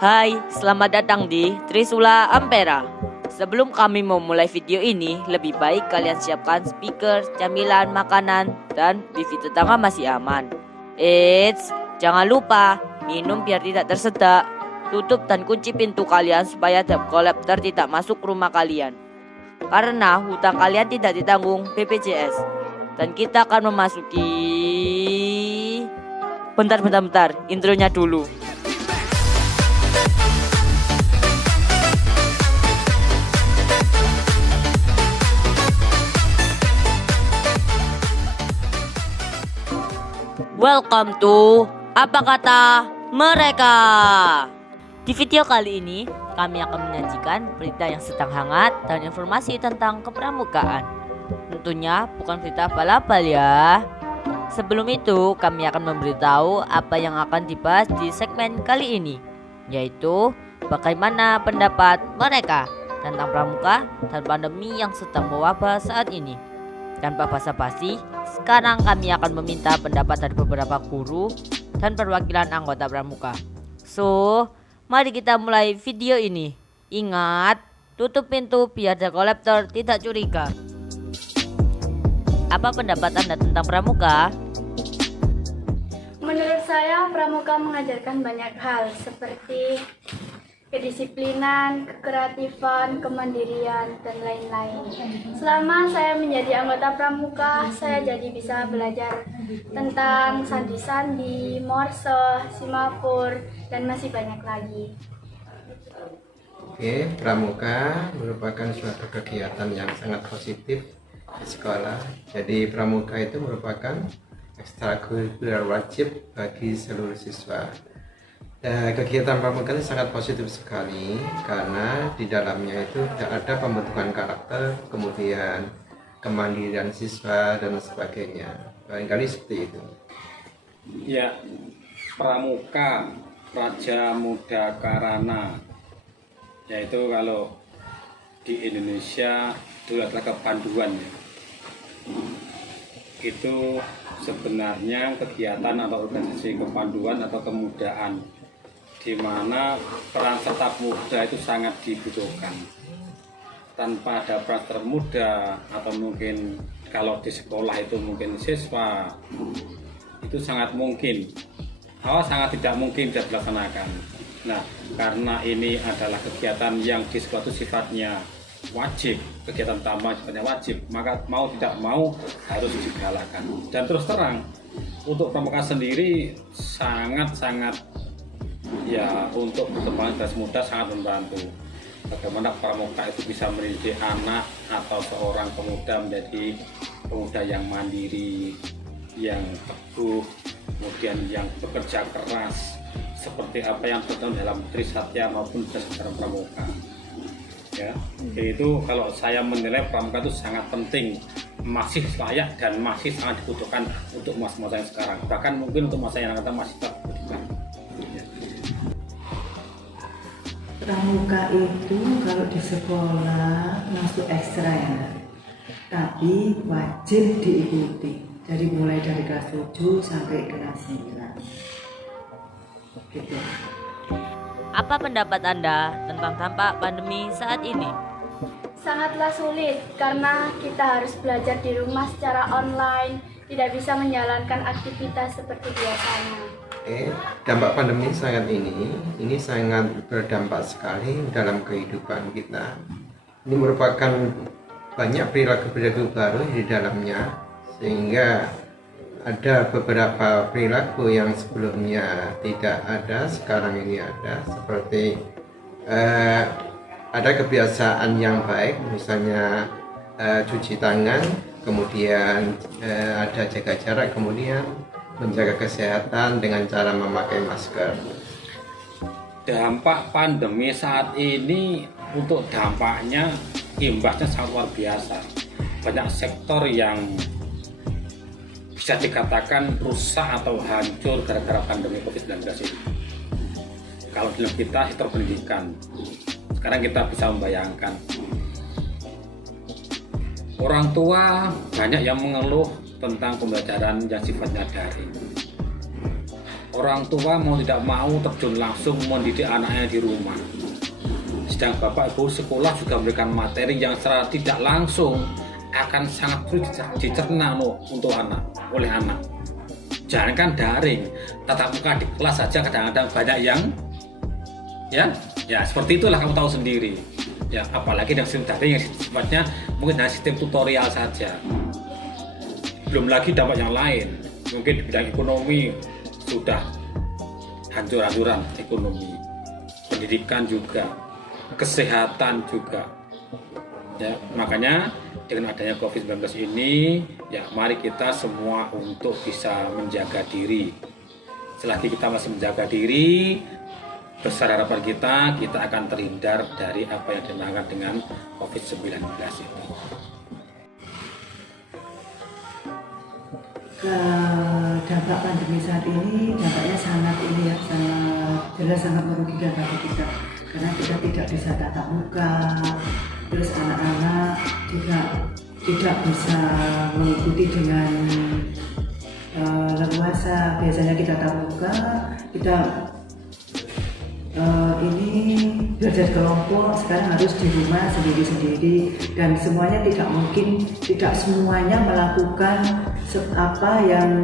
Hai, selamat datang di Trisula Ampera. Sebelum kami memulai video ini, lebih baik kalian siapkan speaker, camilan, makanan, dan wifi tetangga masih aman. Eits, jangan lupa minum biar tidak tersedak. Tutup dan kunci pintu kalian supaya debt collector tidak masuk rumah kalian. Karena hutang kalian tidak ditanggung BPJS. Dan kita akan memasuki... Bentar, intronya dulu. Welcome to Apa Kata Mereka. Di video kali ini kami akan menyajikan berita yang sedang hangat dan informasi tentang kepramukaan. Tentunya bukan berita abal-abal ya. Sebelum itu kami akan memberitahu apa yang akan dibahas di segmen kali ini, yaitu bagaimana pendapat mereka tentang pramuka dan pandemi yang sedang mewabah saat ini. Tanpa basa-basi, sekarang kami akan meminta pendapat dari beberapa guru dan perwakilan anggota pramuka. So, mari kita mulai video ini. Ingat, tutup pintu biar debt collector tidak curiga. Apa pendapat Anda tentang pramuka? Menurut saya, pramuka mengajarkan banyak hal seperti kedisiplinan, kekreatifan, kemandirian, dan lain-lain. Selama saya menjadi anggota pramuka, saya jadi bisa belajar tentang sandi-sandi, morse, simapur, dan masih banyak lagi. Oke, pramuka merupakan suatu kegiatan yang sangat positif di sekolah. Jadi pramuka itu merupakan ekstrakurikuler wajib bagi seluruh siswa. Kegiatan pramuka ini sangat positif sekali karena di dalamnya itu ada pembentukan karakter, kemudian kemandirian siswa dan sebagainya. Barangkali seperti itu. Ya, pramuka Raja Muda Karana, yaitu kalau di Indonesia itu adalah kepanduan ya. Itu sebenarnya kegiatan atau organisasi kepanduan atau kemudaan, di mana peran serta muda itu sangat dibutuhkan. Tanpa ada peran serta muda, atau mungkin kalau di sekolah itu mungkin siswa, itu sangat tidak mungkin bisa dilaksanakan. Nah, karena ini adalah kegiatan yang di sekolah itu sifatnya wajib, kegiatan utama sifatnya wajib, maka mau tidak mau harus digalakkan. Dan terus terang, untuk pramuka sendiri sangat ya, untuk perkembangan generasi muda sangat membantu. Bagaimana pramuka itu bisa mendidik anak atau seorang pemuda menjadi pemuda yang mandiri, yang teguh, kemudian yang bekerja keras, seperti apa yang tertuang dalam Trisatya maupun Dasar Pramuka. Ya, itu kalau saya menilai pramuka itu sangat penting, masih layak dan masih sangat dibutuhkan untuk masa-masa yang sekarang. Bahkan mungkin untuk masa yang akan datang masih dibutuhkan. Pramuka itu kalau di sekolah masuk ekstra ya, tapi wajib diikuti. Jadi mulai dari kelas 7 sampai kelas 9. Gitu. Apa pendapat Anda tentang dampak pandemi saat ini? Sangatlah sulit karena kita harus belajar di rumah secara online, tidak bisa menjalankan aktivitas seperti biasanya. Dampak pandemi ini sangat berdampak sekali dalam kehidupan kita. Ini merupakan banyak perilaku-perilaku baru di dalamnya, sehingga ada beberapa perilaku yang sebelumnya tidak ada, sekarang ini ada, seperti ada kebiasaan yang baik, misalnya cuci tangan, kemudian ada jaga jarak, kemudian menjaga kesehatan dengan cara memakai masker. Dampak pandemi saat ini, untuk dampaknya, imbasnya sangat luar biasa. Banyak sektor yang bisa dikatakan rusak atau hancur gara-gara pandemi COVID-19 ini. Kalau dalam kita sektor pendidikan, sekarang kita bisa membayangkan orang tua banyak yang mengeluh tentang pembelajaran yang sifatnya daring. orang tua mau tidak mau terjun langsung mendidik anaknya di rumah. Sedang bapak ibu sekolah juga memberikan materi yang secara tidak langsung akan sangat sulit dicerna untuk anak, oleh anak. Jangankan daring, tatap muka di kelas saja kadang-kadang banyak yang ya seperti itulah, kamu tahu sendiri. Ya, apalagi dengan sistem daring yang sifatnya mungkin hanya sistem tutorial saja. Belum lagi dampak yang lain, mungkin di bidang ekonomi sudah hancur-hancuran ekonomi, pendidikan juga, kesehatan juga. Ya, makanya dengan adanya COVID-19 ini, ya mari kita semua untuk bisa menjaga diri. Selagi kita masih menjaga diri, besar harapan kita akan terhindar dari apa yang dinamakan dengan COVID-19 ini. Dampak pandemi saat ini dampaknya sangat jelas sangat merugikan bagi kita, karena kita tidak bisa tatap muka, terus anak-anak juga tidak bisa mengikuti dengan leluasa. Biasanya kita tatap muka, kita ini belajar kelompok, sekarang harus di rumah sendiri-sendiri, dan semuanya tidak semuanya melakukan apa yang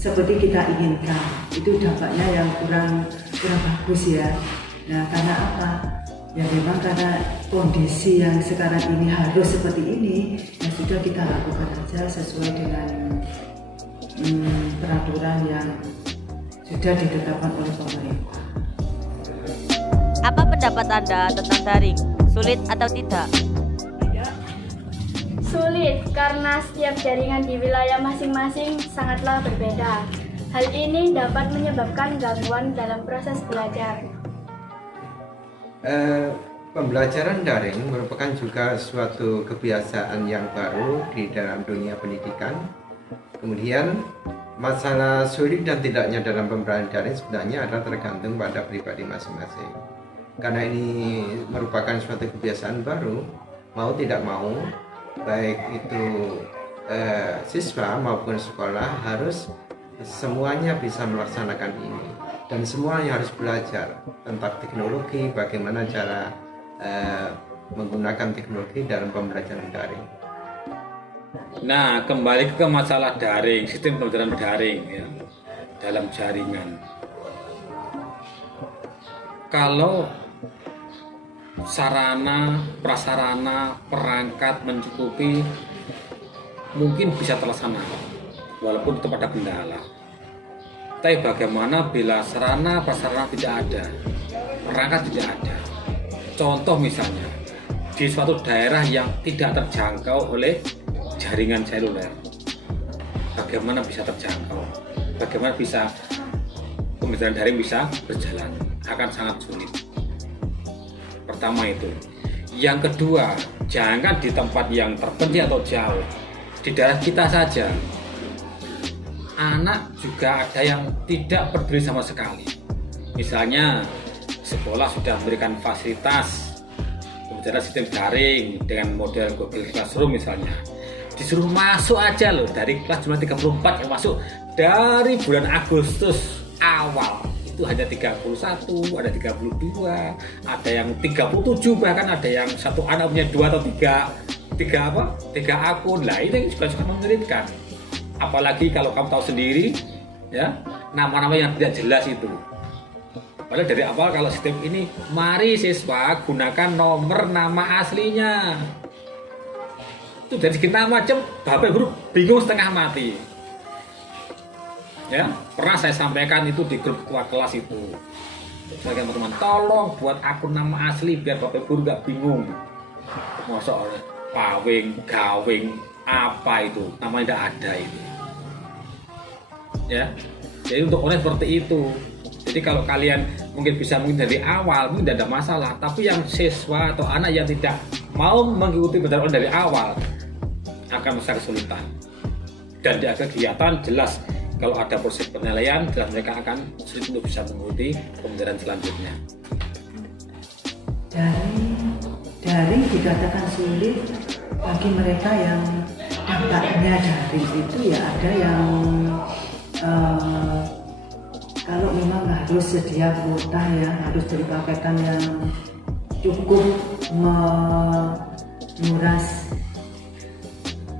seperti kita inginkan. Itu dampaknya yang kurang bagus ya. Nah, karena apa? Ya memang karena kondisi yang sekarang ini harus seperti ini, ya sudah kita lakukan saja sesuai dengan peraturan yang sudah ditetapkan oleh pemerintah. Apa pendapat Anda tentang daring? Sulit atau tidak? Sulit, karena setiap jaringan di wilayah masing-masing sangatlah berbeda. Hal ini dapat menyebabkan gangguan dalam proses belajar. Pembelajaran daring merupakan juga suatu kebiasaan yang baru di dalam dunia pendidikan. Kemudian masalah sulit dan tidaknya dalam pembelajaran daring sebenarnya adalah tergantung pada pribadi masing-masing. Karena ini merupakan suatu kebiasaan baru, mau tidak mau, baik itu siswa maupun sekolah harus semuanya bisa melaksanakan ini, dan semuanya harus belajar tentang teknologi, bagaimana cara menggunakan teknologi dalam pembelajaran daring. Nah, kembali ke masalah daring, sistem pembelajaran daring ya, dalam jaringan. Kalau sarana, prasarana, perangkat mencukupi, mungkin bisa terlaksana, walaupun tetap ada kendala. Tapi bagaimana bila sarana, prasarana tidak ada, perangkat tidak ada? Contoh misalnya, di suatu daerah yang tidak terjangkau oleh jaringan seluler, bagaimana bisa terjangkau? Bagaimana bisa pembelajaran daring bisa berjalan? Akan sangat sulit. Pertama itu. Yang kedua, jangan di tempat yang terpencil atau jauh, di daerah kita saja. Anak juga ada yang tidak peduli sama sekali. Misalnya sekolah sudah memberikan fasilitas pembelajaran sistem daring dengan model Google Classroom misalnya, disuruh masuk aja loh, dari kelas cuma 34 yang masuk dari bulan Agustus awal. Itu hanya 31, ada 32, ada yang 37, bahkan ada yang satu anak punya 2 atau 3 akun. Lah ini juga sangat menyulitkan. Apalagi kalau kamu tahu sendiri ya, nama-nama yang tidak jelas itu. Padahal dari awal kalau sistem ini, mari siswa gunakan nomor nama aslinya. Itu dari sekian macam, bapak guru bingung setengah mati. Ya, pernah saya sampaikan itu di grup ketua kelas itu. Sebagai teman-teman, tolong buat akun nama asli biar bapak guru nggak bingung. Masa pawing, gawing, apa itu? Namanya tidak ada itu. Ya, jadi untuk orang seperti itu. Jadi kalau kalian mungkin bisa dari awal, mungkin tidak ada masalah. Tapi yang siswa atau anak yang tidak mau mengikuti pembelajaran dari awal akan besar kesulitan. Dan di akhir kegiatan jelas kalau ada proses penilaian, jelas mereka akan sulit untuk bisa mengikuti pembelajaran selanjutnya. Daring dikatakan sulit bagi mereka yang dampaknya daring itu ya, ada yang kalau memang harus sedia kuota ya, harus beli paketan yang cukup menguras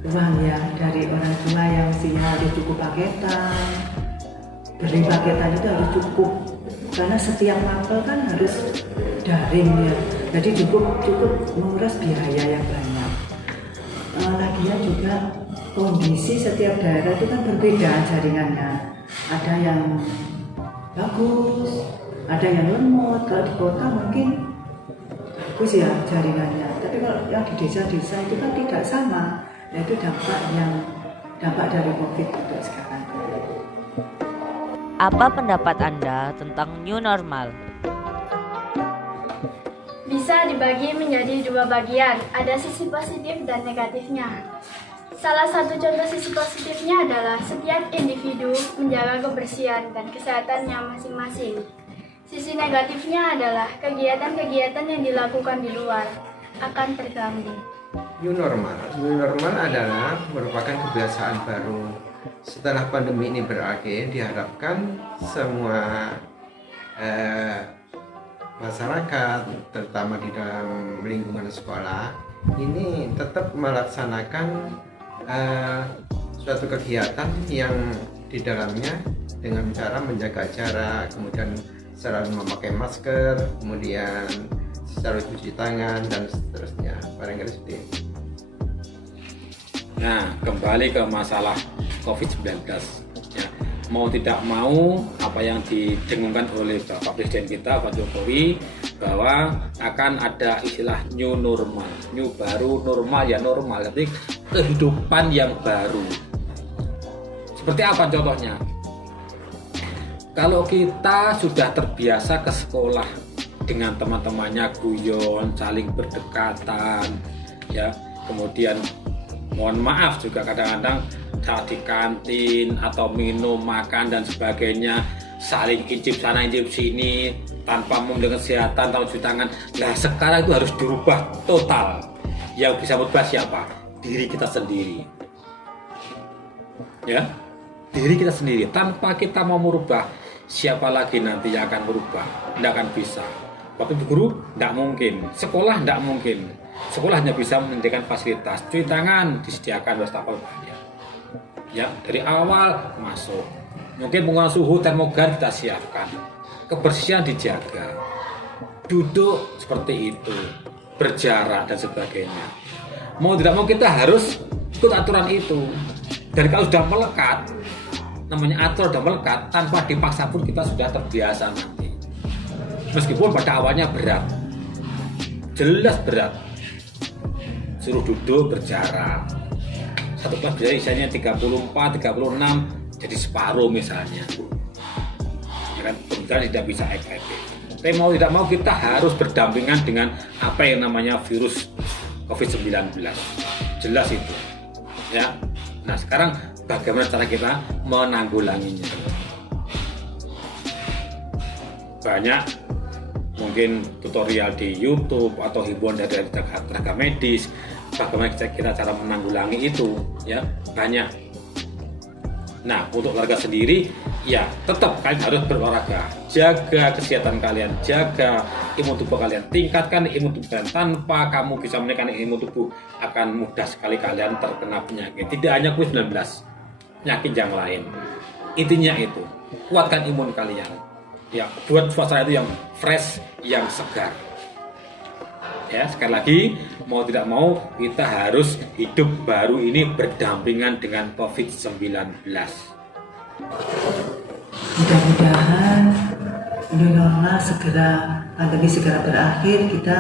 uang ya dari orang tua yang usianya harus cukup paketan. Beli paketan itu harus cukup, karena setiap mapel kan harus daring ya, jadi cukup menguras biaya yang banyak. Lagian juga kondisi setiap daerah itu kan berbeda jaringannya, ada yang bagus, ada yang lemot. Kalau di kota mungkin bagus ya jaringannya, tapi kalau yang di desa-desa itu kan tidak sama. Nah, itu dampak dari COVID untuk sekarang. Apa pendapat Anda tentang new normal? Bisa dibagi menjadi dua bagian, ada sisi positif dan negatifnya. Salah satu contoh sisi positifnya adalah setiap individu menjaga kebersihan dan kesehatannya masing-masing. Sisi negatifnya adalah kegiatan-kegiatan yang dilakukan di luar akan terganggu. New normal adalah merupakan kebiasaan baru. Setelah pandemi ini berakhir, diharapkan semua masyarakat, terutama di dalam lingkungan sekolah, ini tetap melaksanakan suatu kegiatan yang di dalamnya dengan cara menjaga jarak, kemudian selalu memakai masker, kemudian selalu cuci tangan, dan seterusnya. Barangkali seperti itu. Nah, kembali ke masalah COVID-19 ya. Mau tidak mau, apa yang didengungkan oleh Bapak Presiden kita, Pak Jokowi, bahwa akan ada istilah new normal. New baru, normal ya normal, jadi kehidupan yang baru. Seperti apa contohnya? Kalau kita sudah terbiasa ke sekolah dengan teman-temannya guyon, saling berdekatan, ya, kemudian mohon maaf juga kadang-kadang saat di kantin atau minum, makan dan sebagainya saling incip sana incip sini tanpa menjaga kesehatan, tanpa cuci tangan. Nah, sekarang itu harus dirubah total. Yang bisa berubah siapa? Diri kita sendiri. Ya, diri kita sendiri. Tanpa kita mau merubah, siapa lagi nanti yang akan berubah? Tidak akan bisa. Waktu guru tidak mungkin, sekolah tidak mungkin. Sekolah hanya bisa menyediakan fasilitas, cuci tangan disediakan wastafel banyak. Ya, dari awal masuk. Mungkin pengurangan suhu termogan kita siapkan. Kebersihan dijaga. Duduk seperti itu, berjarak dan sebagainya. Mau tidak mau kita harus ikut aturan itu. Dan kalau sudah melekat, namanya aturan sudah melekat, tanpa dipaksa pun kita sudah terbiasa nanti. Meskipun pada awalnya berat, jelas berat. Suruh duduk berjarak. Satu kelas biasanya isinya 34, 36, jadi separuh misalnya. Ya kan, kemudian tidak bisa efektif. Tapi mau tidak mau kita harus berdampingan dengan apa yang namanya virus COVID-19. Jelas itu. Ya. Nah, sekarang bagaimana cara kita menanggulanginya? Banyak mungkin tutorial di YouTube atau himbauan dari tenaga medis, bagaimana kita cara menanggulangi itu, ya banyak. Nah, untuk olahraga sendiri, ya tetap kalian harus berolahraga, jaga kesehatan kalian, jaga imun tubuh kalian, tingkatkan imun tubuh kalian. Tanpa kamu bisa menekan imun tubuh, akan mudah sekali kalian terkena penyakit. Tidak hanya COVID-19, penyakit yang lain. Intinya itu, kuatkan imun kalian. Ya, buat suasana itu yang fresh, yang segar. Ya, sekali lagi, mau tidak mau kita harus hidup baru ini berdampingan dengan COVID-19. Mudah-mudahan new normal segera, pandemi segera berakhir, kita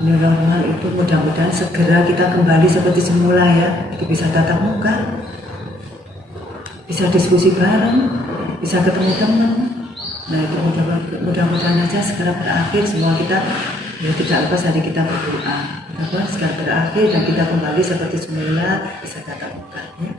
new normal itu mudah-mudahan segera kita kembali seperti semula ya, bisa tatap muka, bisa diskusi bareng, bisa ketemu teman. Nah, itu mudah-mudahan aja segera berakhir. Semua kita ya tidak lepas dari kita berdoa, mudah-mudahan segera berakhir dan kita kembali seperti semula, bisa tatap muka ya.